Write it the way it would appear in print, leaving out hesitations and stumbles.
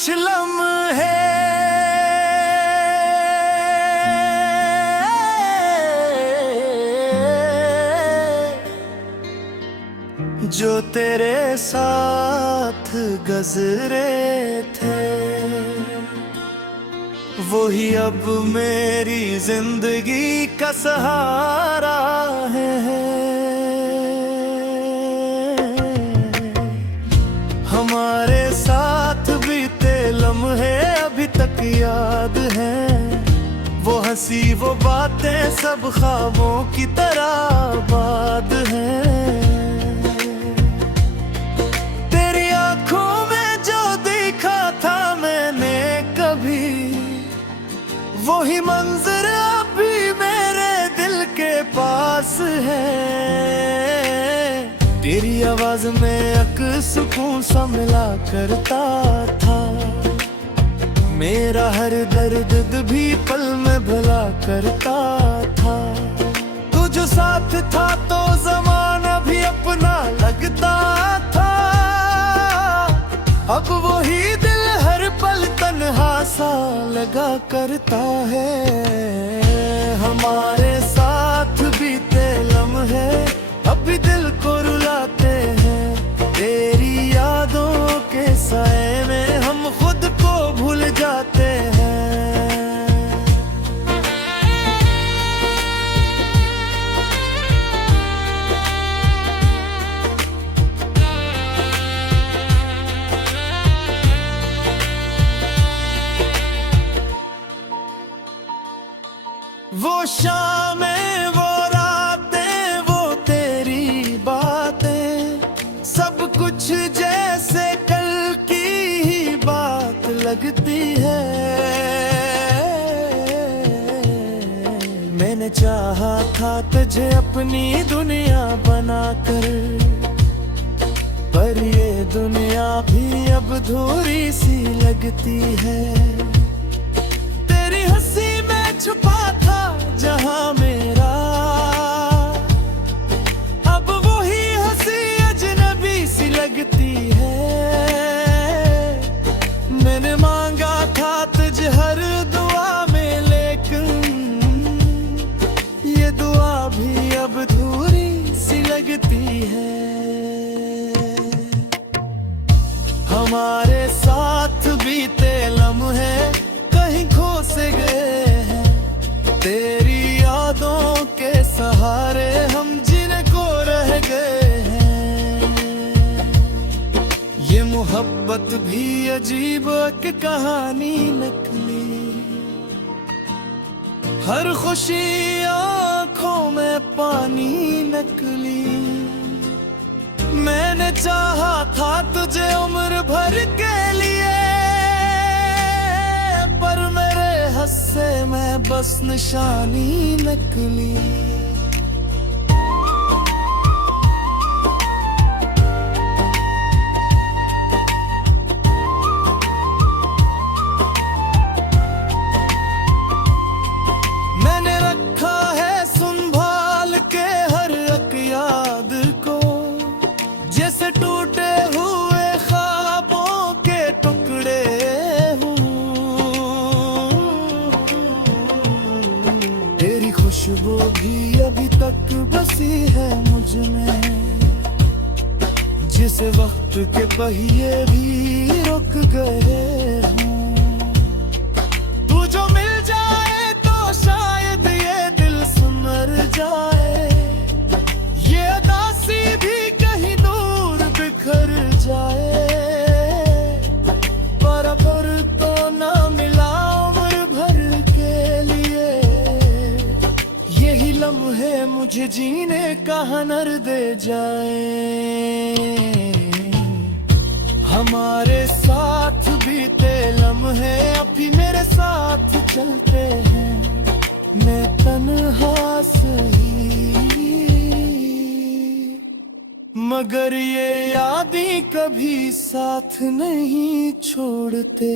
कुछ लम्हे जो तेरे साथ गुज़रे थे, वही अब मेरी जिंदगी का सहारा है। हमारे साथ बीते लम्हे अभी तक याद हैं, वो हंसी वो बातें सब ख्वाबों की तरह आबाद हैं। तेरी आंखों में जो देखा था मैंने कभी, वही मंजर अभी मेरे दिल के पास है। तेरी आवाज में अक सुकून सा मिला करता था, मेरा हर दर्द भी पल में भला करता था। तू जो साथ था तो ज़माना भी अपना लगता था, अब वही दिल हर पल तन्हा सा लगा करता है। हमारे साथ बीते लम्हे अभी दिल को रुलाते हैं, तेरी यादों के साए में हम खुद को भूल जाते हैं। वो शामें वो रातें वो तेरी बातें, सब कुछ जैसे कल की ही बात लगती है। मैंने चाहा था तुझे अपनी दुनिया बनाकर, पर ये दुनिया भी अब अधूरी सी लगती है। तेरी हंसी में छुपा था जहां मेरा, अब वही हंसी अजनबी सी लगती है। मैंने मांगा था तुझे हर दुआ में, लेकिन ये दुआ भी अब अधूरी सी लगती है। हमारे साथ बीते लम्हे कहीं खो से गए हैं, तेरी यादों के सहारे हम जिनको रह गए हैं। ये मोहब्बत भी अजीब एक कहानी निकली, हर खुशी आंखों में पानी निकली। मैंने चाहा था तुझे उम्र भर के लिए, पर मेरे हस्से में बस निशानी निकली। मैंने रखा है संभाल के हर एक याद को, जैसे टूटे हुए ख्वाबों के टुकड़े हूँ। तेरी खुशबू भी अभी तक बसी है मुझ में, जिस वक्त के पहिए भी रुक गए हूँ। तू जो मिल जाए तो शायद ये दिल सुमर जाए, ये उदासी भी कहीं दूर बिखर जाए। बराबर तो ना मिला उम्र भर के लिए, यही लम्हे मुझे जीने का हुनर दे जाए। हमारे साथ बीते लम्हे अभी मेरे साथ चलते हैं, मैं तन्हा सही, मगर ये यादें कभी साथ नहीं छोड़ते।